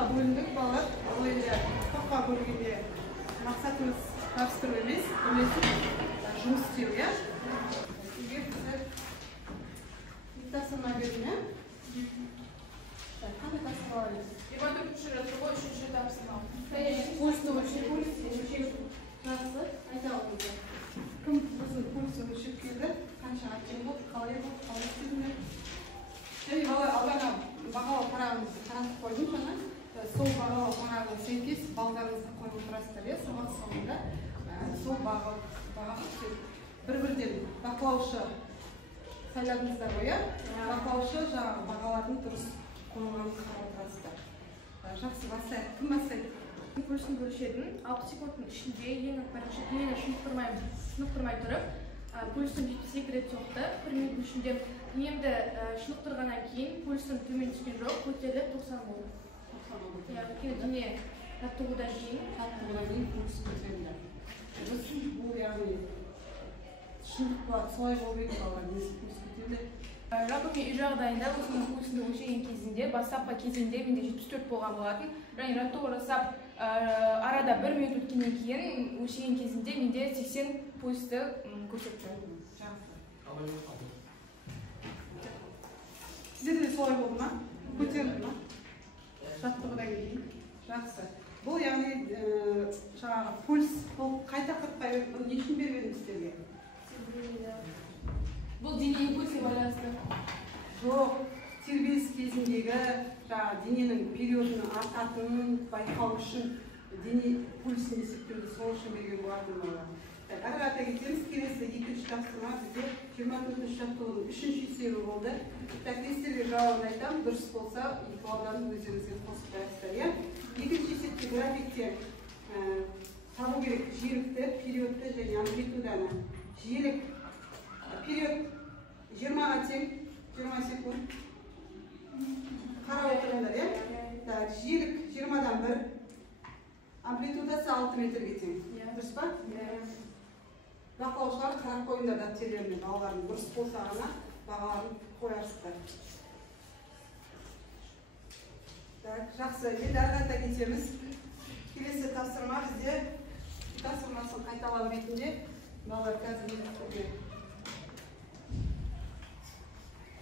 топқа бөліндік балалар. Ол енді топқа бөлгенде мақсатымыз тапсыру емес, бірлесіп жұмыс істеу, иә? Сізге біздер тапсырма бердім, иә? Қандай тапсырма алыңыз? 23 другой, 3 тапсырма. Пульсті өлшеп жақсы, айта алыңыздар. Кім біздің пульсті өлшеп келді? Қанша әкем болды, қалай істедіңдер? Және алдана бағалау парағымызды таратып қойдым жаңа. Сол бағалау парағына сәйкес балдарыңызды қойып отырасыздар, иә? Сабақ соңында сол баға бір-бірден бақылаушы сайладыңыздар ғой, иә? Бақылаушы жаңағы бағалардың дұрыс қойылғанын қарап отырасыздар. Жақсы, бастайық. Кім бастайды? Пульсын өлшедім. 60 секундтың ішінде ең бірінші денені шынықтырмай тұрып, пульсым 72 рет соқты. 1 минуттың ішінде денемді шынықтырғаннан кейін пульсым төмен түскен жоқ, көтеріліп 90 болды. Өйткені дене жаттығудан кейін пульс көтерілді. Бұл яғни шындық бар, солай болып еді балалар, несі пульс көтерілді. Жалпы мен үй жағдайында өзімнің пульсымды өлшеген кезінде, бастапқы кезінде менде 74 болған болатын. Және жаттығу жасап, арада 1 минут өткеннен кейін өлшеген кезінде менде 80 пульсті көрсетті. Сіздерде солай болды ма? Көтерілді ма? Жаттығудан кейін. Жақсы. Бұл яғни жаңағы пульс, бұл қайта қыртпай өтті, не үшін беріп едім сіздерге? Бұл дене импульсіне байланысты. Жоқ, тербеліс кезіндегі дененің периодының артатынын байқау үшін дене пульсін есептеуді сол үшін берген болатын олар. Ары қарата кетеміз, келесі екінші тапсырма бізде 24-ші жаттығудың 3-ші есебі болды. Тестерге жауабын айтамын, дұрыс болса, екі балдарын өздеріңізге қосып қоясыздар, иә? Екінші есепте графикте табу керек жиілікті, периодты және амплитуданы. Жиілік период 20-ға тең, 20 секунд. Қарап отырыңдар, иә? Жиілік 20-дан 1, амплитудасы 6 метрге тең. Дұрыс па? Бақылаушылар қарап қойыңдар дәптерлеріне, балалардың дұрыс болса ғана бағаларын қоярсыздар. Жақсы, енді ары қарата кетеміз. Келесі тапсырма бізде тапсырмасын қайталау ретінде балалар қазір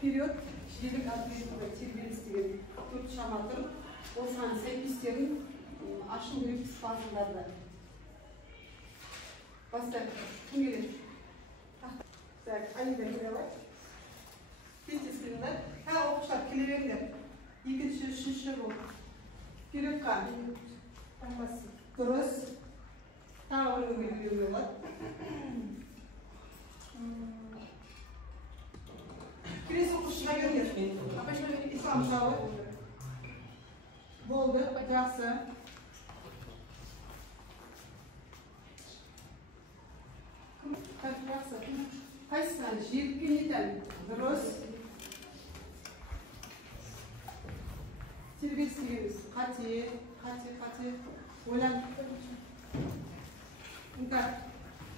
период, жиілік, амплитуда, тербеліс деген 4 шама тұр. Осыған сәйкестерін ашу керек спазмдарды. Бастайық. Кім келеді? Так, Алида келе алай. Тез-тез келіңдер. Оқушылар келе беріңдер. Екінші, үшінші бұл. Периодқа. Дұрыс. Тағы бір өңгелі болады. Келесі оқушыға келіңдер. Ислам жауы. Болды, жақсы. Жақсы. Қайсынан? Жиілікке нетен? Дұрыс. Тербеліс дегеніміз. Қате. Ойлан.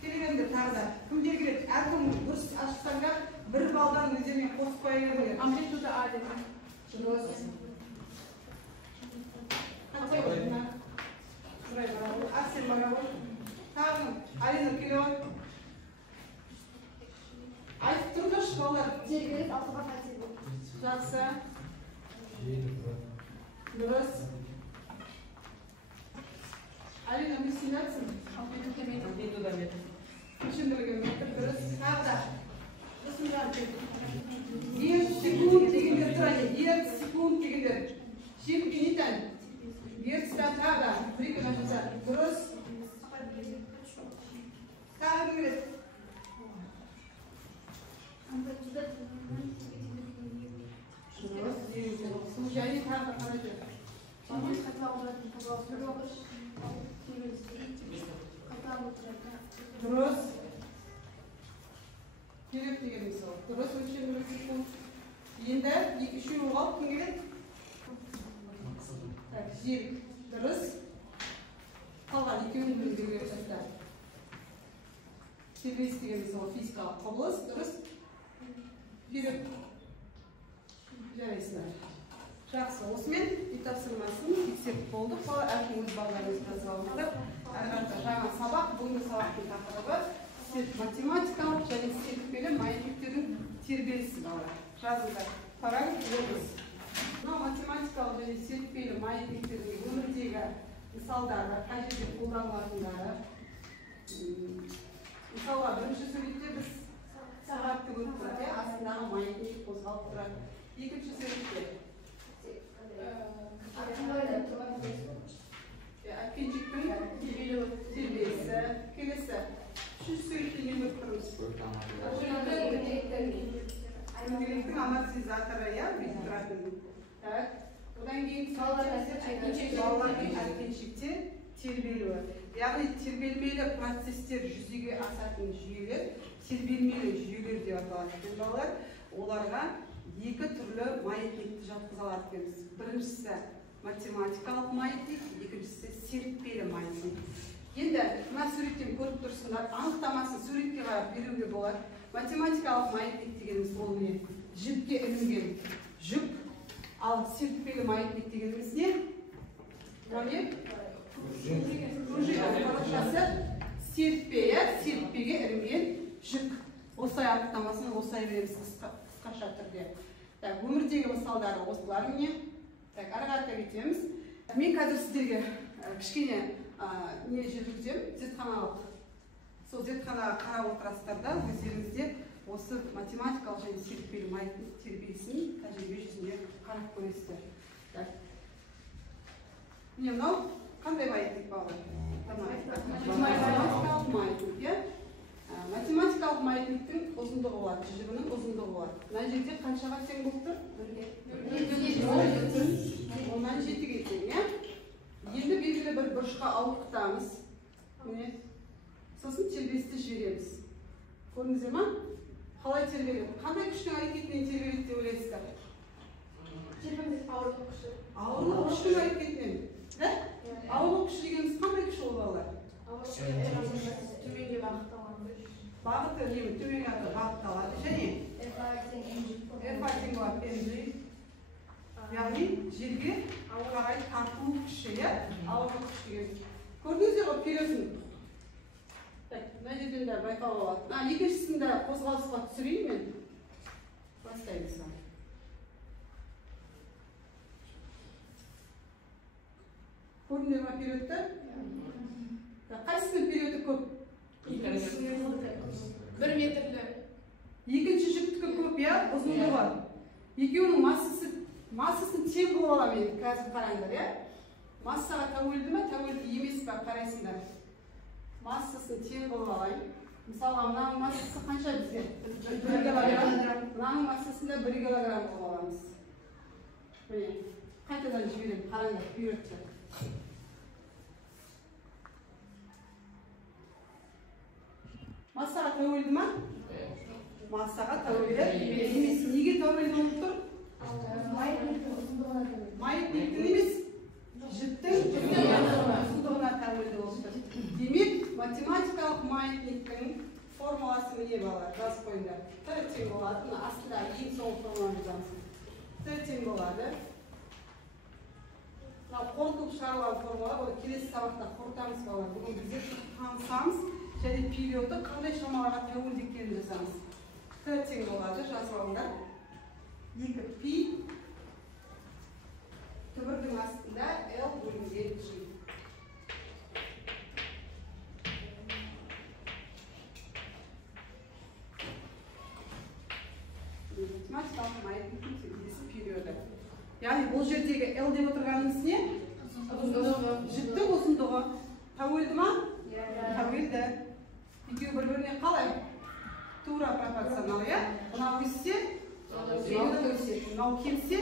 Келегендер тағы да. Кімдер келеді? Әркім дұрыс ашықсаңдар, бір балдан өздеріне қосып қоя беріңдер. Амплитуда А деп. Дұрыс. Қате ойына. Сұрай барабы. Арсен барабы. Тағы. Алина келеуі. Айтып тұрдыршы балалар. Тергелет алтыға қате бұл. Жақсы. Дұрыс. Алина, не сенатсың? Амплитуда метр. Үшінділігі метр. Дұрыс. Тағы да. Ер секунд дегендер тұрады. Ер секунд дегендер. Жиілікке нетен? Ертістен тағы да. Бір-екі нашаса. Дұрыс. Тағы келеді. Және тағы қарайды. Дұрыс. Керек дегеніміз ол. Дұрыс өлшемі секунд. Енді үшеуі қалып кім келеді? Жиілік. Дұрыс. Қалған екеуін белгілеп жатыр. Тербеліс дегеніміз ол физикалық құбылыс. Дұрыс. Период. Жарайсыздар. Жақсы. Осымен үй тапсырмасын тексеріп болдық. Әркім өз балаларыңызды жазып алыңыздар. Жаңа сабақ, бүгінгі сабақтың тақырыбы математикалық және серіппелі маятниктердің тербелісі балалар. Жазыңыздар. Параграф 9. Мынау математикалық және серіппелі маятниктердің өмірдегі мысалдары, қай жерде қолданылатындары. Мысалға, бірінші суретте біз сағатты көріп тұрады, астындағы маятник қозғалып тұрады. Екінші суретте әткеншектің тербелісі. Келесі, үшінші суретте не көріп тұрмыз? Дөңгелектің амортизаторы, бүйтіп тұратын. Одан кейін балалардың әткеншекте тербелуі. Яғни тербелмелі процестер жүзеге асатын жүйелер, тербелмелі жүйелер деп аталады. Балалар, оларға екі түрлі маятникті жатқыза алады екенбіз. Біріншісі математикалық маятник, екіншісі серіппелі маятник. Енді мына суреттен көріп тұрсыңдар, анықтамасын суретке қарап беруге болады. Математикалық маятник дегеніміз ол не? Жіпке ілінген жүк, ал серіппелі маятник дегеніміз не? Қазақшасы серіппеге ілінген жүк. Осылай анықтамасын осылай береміз қысқаша түрде. Өмірдегі мысалдары осылар міне. Ары қарата кетеміз. Мен қазір сіздерге кішкене не жүргізем, зертханалық. Сол зертханаға қарап отырасыздар да, өздеріңізде осы математикалық және серіппелі маятник тербелісін тәжірибе жүзінде қарап көресіздер. Міне мынау қандай маятник балалар? Математикалық маятник. Математикалық маятниктің ұзындығы болады, жүзігінің ұзындығы болады. Мына жерде қаншаға тең болып тұр? 17-ге тең. Енді белгілі бір бұрышқа алып тұтамыз. Сосын тербелісті жібереміз. Көрдіңіздер ма? Қалай тербеледі? Қандай күштің әрекетінен тербеледі деп ойлайсыздар? Ауырлық күші. Ауырлық күштің әрекетінен. Ауырлық күші дегеніміз қандай күш ол балалар? Төменге бағытталады. Бағыты немі төменге бағытталады. Және F тең болады mg. Яғни жерге қарай тарту күші, ауырлық күші дегеніміз. Көрдіңіздер ғой периодын? Мына жерден де байқауға болады. Екіншісінде қозғалысқа түсірейін мен. Бастаймыз. Көрдіңдер ма периодты? Қайсының периоды көп? 1 метрлі. Екінші жүктікі көп, ұзындығы. Екеуінің массасын тең болып аламын енді, қазір қараңдар. Массаға тәуелді ме, тәуелді емес пе қарайсыңдар. Массасын тең болып алайын. Мысалға, мынаның массасы қанша бізге? 1 килограмм. Мынаның массасында 1 килограмм болып аламыз. Міне, қайтадан жіберем, қараңдар, периодты. Массаға тәуелді ма? Массаға тәуелді емес. Неге тәуелді болып тұр? Маятниктің емес, жіптің ұзындығына тәуелді болып тұр. Демек, математикалық маятниктің формуласы міне балалар, жазып қойыңдар. Тірі тең болады, астында ең соңғы формуланы жазамыз. Тірі тең болады. Қорытылып шығарылған формула, келесі сабақта қорытамыз балалар. Бүгін біздер танысамыз және периоды қандай шамаларға тәуелді екенін жазамыз. Тірі тең болады, жазып алыңдар. 2π түбірдің астында L бөлінген G. Математикалық маятниктің тербелісі периоды. Яғни бұл жердегі L деп отырғанымыз не? Жіптің ұзындығы. Тәуелді ма? Тәуелді. Екеуі бір-біріне қалай? Тура пропорционал, Мынау өссе, мынау кемсе,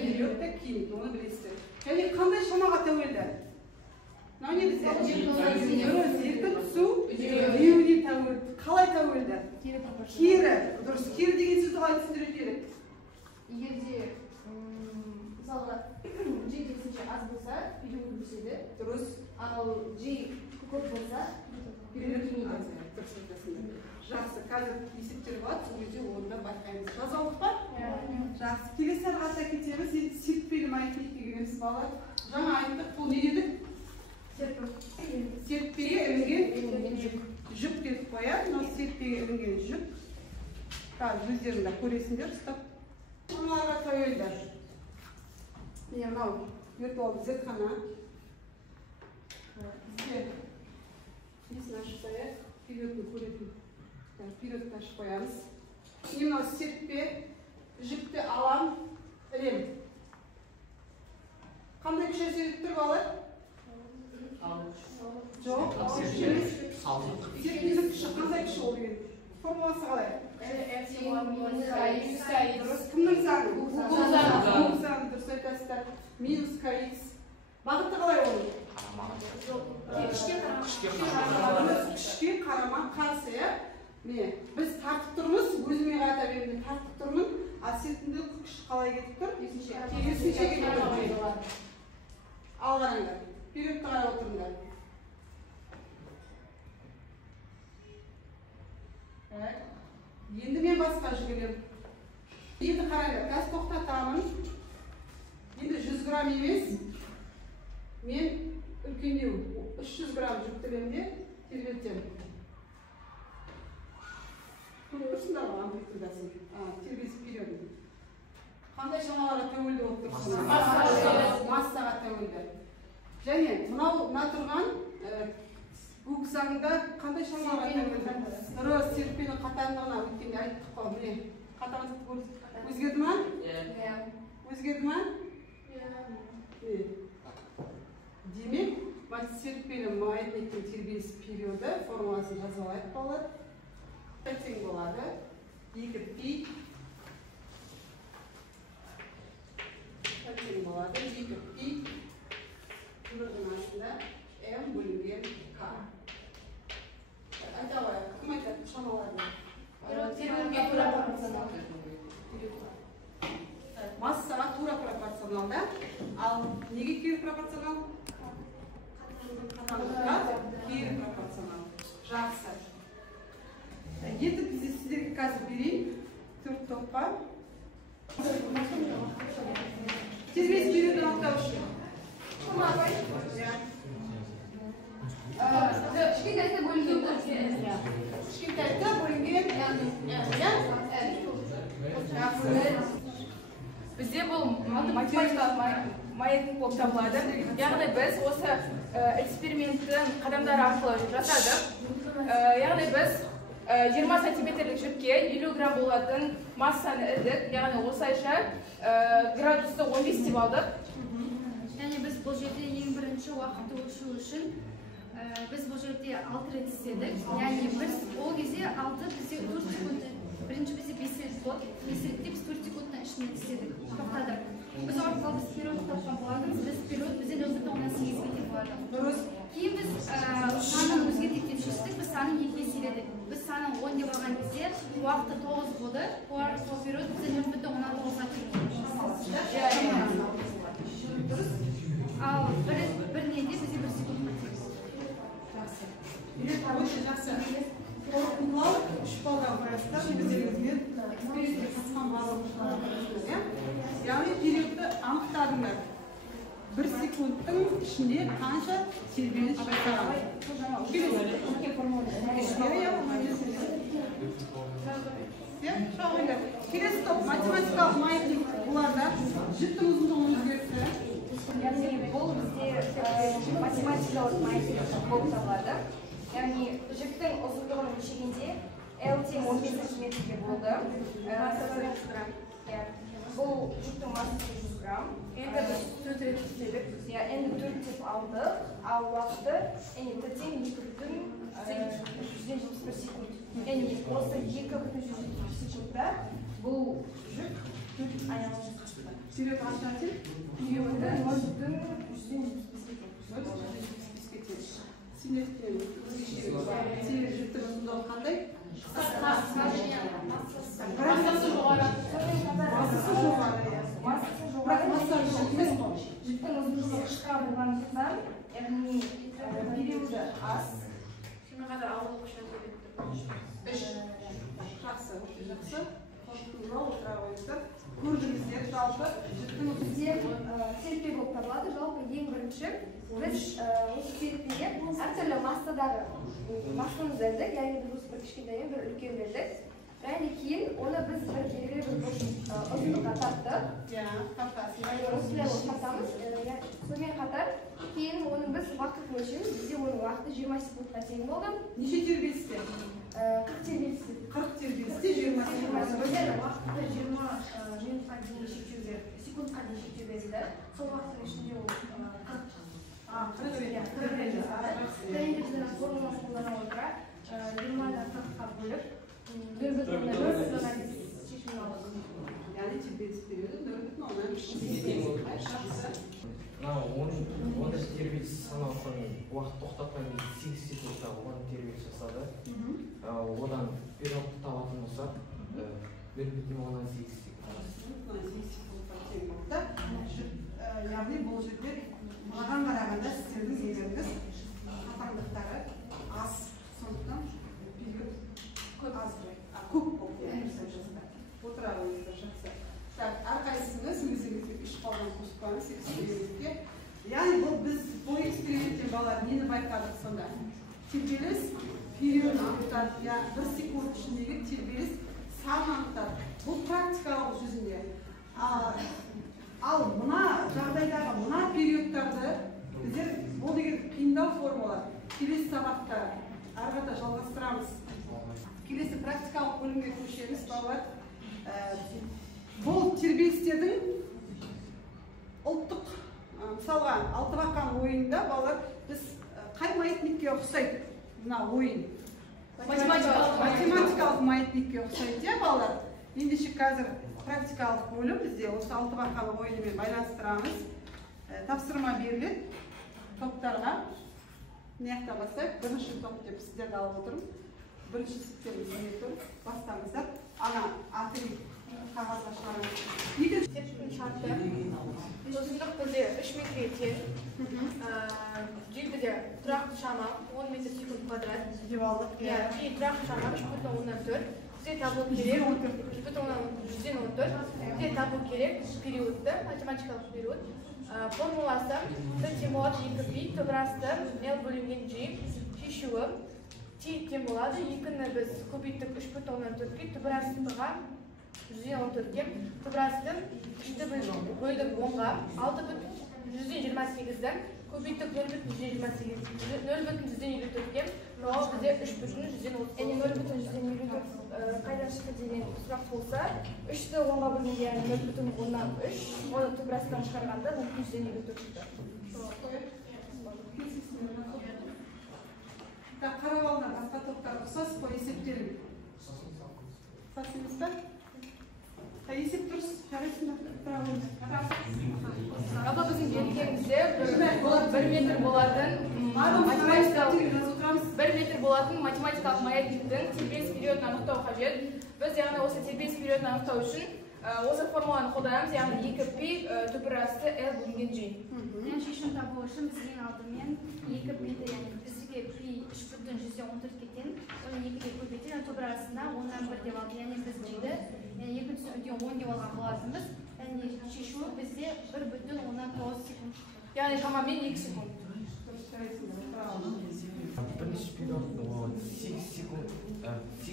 периодта кемейді, оны білесіздер. Және қандай шамаға тәуелді? Мынау не бізде? Зеркіп түсу, біреуіне тәуелді. Қалай тәуелді? Кері. Дұрыс, кері деген сөзді қалай түсіндіру керек? Егерде, мысалға, G керісінше аз болса, период өседі. Дұрыс. Ал G көп болса, период кемейді. Жақсы, қазір есептер болады, сол кезде орында байқаймыз. Жазалдық па? Жақсы. Келесі сабақта кетеміз. Серіппелі маятник деген бала. Жаңа айттық, бұл не дедік? Серіппеге ілінген жүк деп қояды. Мынау серіппеге ілінген жүк. Өздеріңді көресіңдер, ұстап. Шамаларға тәуелді. Мынау виртуалды зертхана. Бізде несін ашып қояды, периодын көретін. Периодын ашып қоямыз. Мынау серіппе, жүкті алам, ілем. Қандай күш әсер етіп тұр бала? Жоқ, серіппенің күші қандай күші ол деген? Формуласы қалай? Кімнің заңы? Бұл заңы дұрыс айтасыздар. Минус kx. Бағыты қалай оның? Күшке қарама қарсы, иә? Біз тартып тұрмыз, өзіме қайта беремін, тартып тұрмын, а серпімділік күш қалай кетіп тұр? Керісінше кетіп тұр. Ал қараңдар, периодты қарай отырыңдар. Енді мен басқа жүгірем. Енді қараңдар, қазір тоқтатамын. Енді 100 грамм емес, мен үлкендеу 300 грамм жүктілемде тербетем. Көресіңдер ғой амплитудасын, тербесіп периодын. Қандай шамаларға тәуелді болып тұрсың? Массаға тәуелді. Және мына тұрған Гук заңында қандай шамаларға тәуелді? Дұрыс, серіппенің қатаңдығына өткенде айттық қой, міне. Қатаңдық өзгерді ма? Өзгерді ма? Демек, серіппенің маятниктің тербеліс периоды формуласын жазып алайық болады. Тең болады 2π тең болады 2π бөлігінің астында m бөлінген k. Айта қояйық, кім айтады шамаларды? Тербеліске тура пропорционалды. Массаға тура пропорционалда, ал неге кері пропорционал? Қатаңдыққа кері пропорционал. Жақсы. Енді бізде сіздерге қазір берейін 4 топқа. Тербеліс периодын анықтау үшін. Кішкентайда бөлінген. Кішкентайда бөлінген. Бізде бұл математикалық маятник болып табылады. Яғни біз осы эксперименттің қадамдары арқылы жасадық. Яғни біз 20 сантиметрлік жүкке 50 грамм болатын массаны ілдік. Яғни осылайша градусты 15 деп алдық. Және біз бұл жерде ең бірінші уақытты өлшеу үшін біз бұл жерде 6 рет істедік. Яғни біз ол кезде 6 бізде 4 секунд. Бірінші бізде 5 рет болды. 5 ретте біз 4 секундтың ішінде істедік. Тоқтадық. Біз арқылы біз период тапқан болатынбыз. Біз период бізде 0,8 кеткен болады. Дұрыс. Кейін біз санын өзгертейік деп шештік. Біз санын 2 еселедік. Біз санын 10 деп алған кезде уақыты 9 болды. Сол период бізде 0,16-ға келді. Дұрыс. Ал бір неде бізде 1 секундқа келді. Жақсы. Өте жақсы. Қорытындылау 3 балға қарастырып, өздеріңізбен экспериментке қатысқан барлық оқушыларға. Яғни периодты анықтадыңдар. 1 секундтың ішінде қанша тербеліс жасаған? Келесі топ математикалық маятник бұларда жүктің ұзындығын өзгертті. Яғни бұл бізде математикалық маятник болып табылады. Яғни жүктің ұзындығын өлшегенде L тең 15 сантиметрге болды. Бұл жүктің массасы 100 грамм. Енді біз 4 рет істедік. Енді 4 деп алдық, ал уақыты T тең 2,171 секунд. Яғни осы 2,171 секундта бұл жүк 4 айналып жатты. Период қанша? Жүктің 175 кетеді. Синеттен себебі жүктің ұзындығы қандай? Массасы жоғары. Жүктің ұзындығы қысқа болғандықтан, яғни периоды аз. Шына қадар ауылы күші жақсы, жақсы. Қорытындылау отыра қойыңыздар. Көрдіңіздер. жалпы жіктің бізде серіппе болып табылады. Жалпы ең бірінші біз осы серіппеге әртүрлі массадағы массаны бердік, яғни біз бір кішкентаймен бір үлкен бердік. Және кейін оны біз бір белгілі бір ұзындыққа тарттық. Осылай тартамыз. Сонымен қатар кейін оның біз уақыт мөлшерін, бізде оның уақыты 20 секундқа тең болды. Неше тербелісте? 40 тербелісте. 40 тербелісте 20 секунд. Уақытты 20 минутқа дейін шектеуге, секундқа дейін шектеу берілді. Сол уақыттың ішінде ол 40 біздің формуласын қолдана отыра 20-дан 40-қа бөліп 0,4 шешім алдық. Яғни тербеліс периоды 0,5. Оны тербеліс санау үшін уақыт тоқтатпай 8 секундта оны тербеліс жасады. Одан периодты табатын болсақ 1,8 секундта. Яғни бұл жерде маған қарағанда сіздердің еңбегіңіз қатаңдықтары аз. Сондықтан период аз көп болды. Отыра қойыңыздар жақсы. Әрқайсыңыз өзіңізге 3 балдан қосып қойыңыз экспериментке. Яғни бұл біз бұл эксперименттен балалар нені байқадық сонда? Тербеліс периодын анықтадық. 1 секунд ішіндегі тербеліс санын анықтадық. Бұл практикалық жүзінде. Ал мына жағдайдағы мына периодтарды біздер бұл деген қиындау формула. Келесі сабақта ары қарата жалғастырамыз. Келесі практикалық бөлімге көшеміз балалар. Бұл тербелістердің ұлттық мысалға алтыбақан ойында балалар біз қай маятникке ұқсайды мына ойын? Математикалық маятникке ұқсайды, балалар. Ендеше қазір практикалық бөлім бізде осы алтыбақан ойынымен байланыстырамыз. Тапсырма беріледі топтарға. Мынаяқта бастайық. Бірінші топ деп сіздерді алып отырмын. Бірінші сіздерді тұр. Бастаңыздар. Ана атырып қағазға шығарамыз. Серпін шарты. Ұзындық бізде 3 метрге тең. Желбіде тұрақты шама 10 метр секунд квадрат. Деп алдық. И тұрақты шама 3,14. Бізде табу керек 1,114. Бізде табу керек периодты, математикалық период. Формуласы тең болады 2π, тұбырасты L бөлінген G шешуі тең болады. 2-ні біз көбейттік 3,14-ке, тұбырастыға 114-ке, тұбырасты 3-ті бөлдік 10-ға, 6,128-ді көбейттік 0,128-ке, жауап бізде 3,130. Яғни 0,124 қайдан шықты деген сұрақ болса, 3-ті 10-ға бөлгенде яғни 0,103, оны тұбырастан шығарғанда 0,124 шықты. Қарап алыңдар, басқа топтар ұқсас қой есептерін. Ұқсас емес пе? Есеп дұрыс, жарайсыңдар. Жалпы біздің берілгенімізде 1 метр болатын математикалық маятниктің тербеліс периодын анықтау қажет. Біз яғни осы тербеліс периодын анықтау үшін осы формуланы қолданамыз, яғни 2π тұбырасты L бөлінген G. Шешім табу үшін біз ең алдымен 2π-ді, яғни бізге π 3,114-ке тең, оны 2-ге көбейтіп, тұбырасына 10-нан 1 деп алдық, яғни біз G-ді 2,10 деп алған болатынбыз. Яғни шешу бізде 1,10 секунд. Яғни шамамен 2 секунд. Бірінші период 8 секундта 10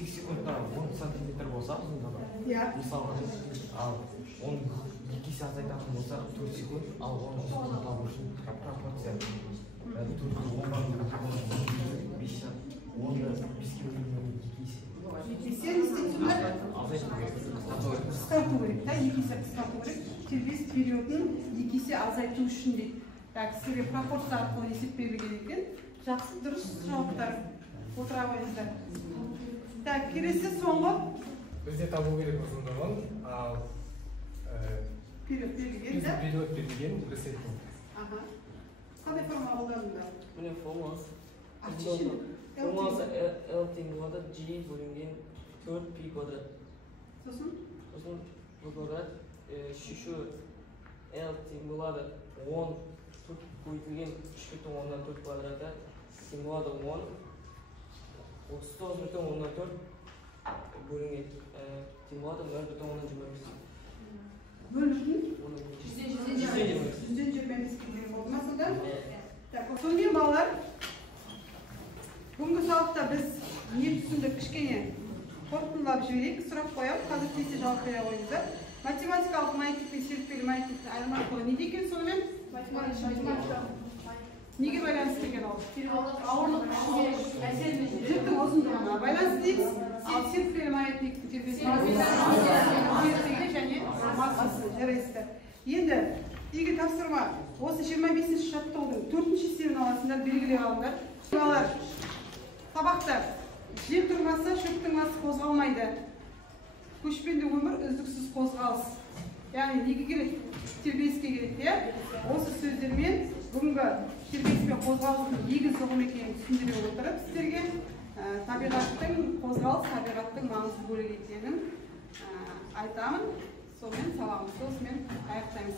сантиметр болса ұзындығы. Мысалға, ал оны 2 есе азайтатын болса 4 секунд, ал оны ұзындығы табу үшін пропорция 4-ті 10-ға 5-ке бөлінген 2 есе. Қысқарту керек, 2 есе қысқарту керек. Тербеліс периодын 2 есе азайту үшін дейді. Сізге пропорция арқылы есеп берілген екен. Жақсы, дұрыс жауаптар. Отыра қойыңыздар. Келесі соңғы бізде табу керек ұзындығын, ал период берілген. Период берілген 1 секунд. Қандай форма қолданыңдар? Міне формуласы. Формуласы L тең болады G бөлінген 4π квадрат. Сосын бұл квадрат шешу L тең болады 10 көбейтілген 3,10-4 квадраты тең болады 10. 39,14 бөлінген тең болады 0,25. бөлінген қорытындылап жіберейік, сұрақ қоямын, қазір тез жауап бере қойыңыздар. Математикалық маятник пен серіппелі маятниктің айырмашылығы неде екен сонымен? Неге байланысты екен ол? Ауырлық жіптің ұзындығына байланысты дейміз. Серіппелі маятниктің тербелісі және массасы жарайсыздар. Енді егер тапсырма осы 25-ші жаттығудың 4-ші есебін аласыңдар, белгілеп алыңдар. Балалар, сабақта жер тұрмаса шөптің басы қозғалмайды. Көшпенді өмір үздіксіз қозғалыс. Яғни неге керек? Тербеліске керек, иә? Осы сөздермен бүгінгі тербеліс пен қозғалыстың егіз ұғым екенін түсіндіре отырып сіздерге табиғаттың қозғалыс, табиғаттың маңызды бөлігі екенін айтамын. Сонымен сабағымызды осымен аяқтаймыз.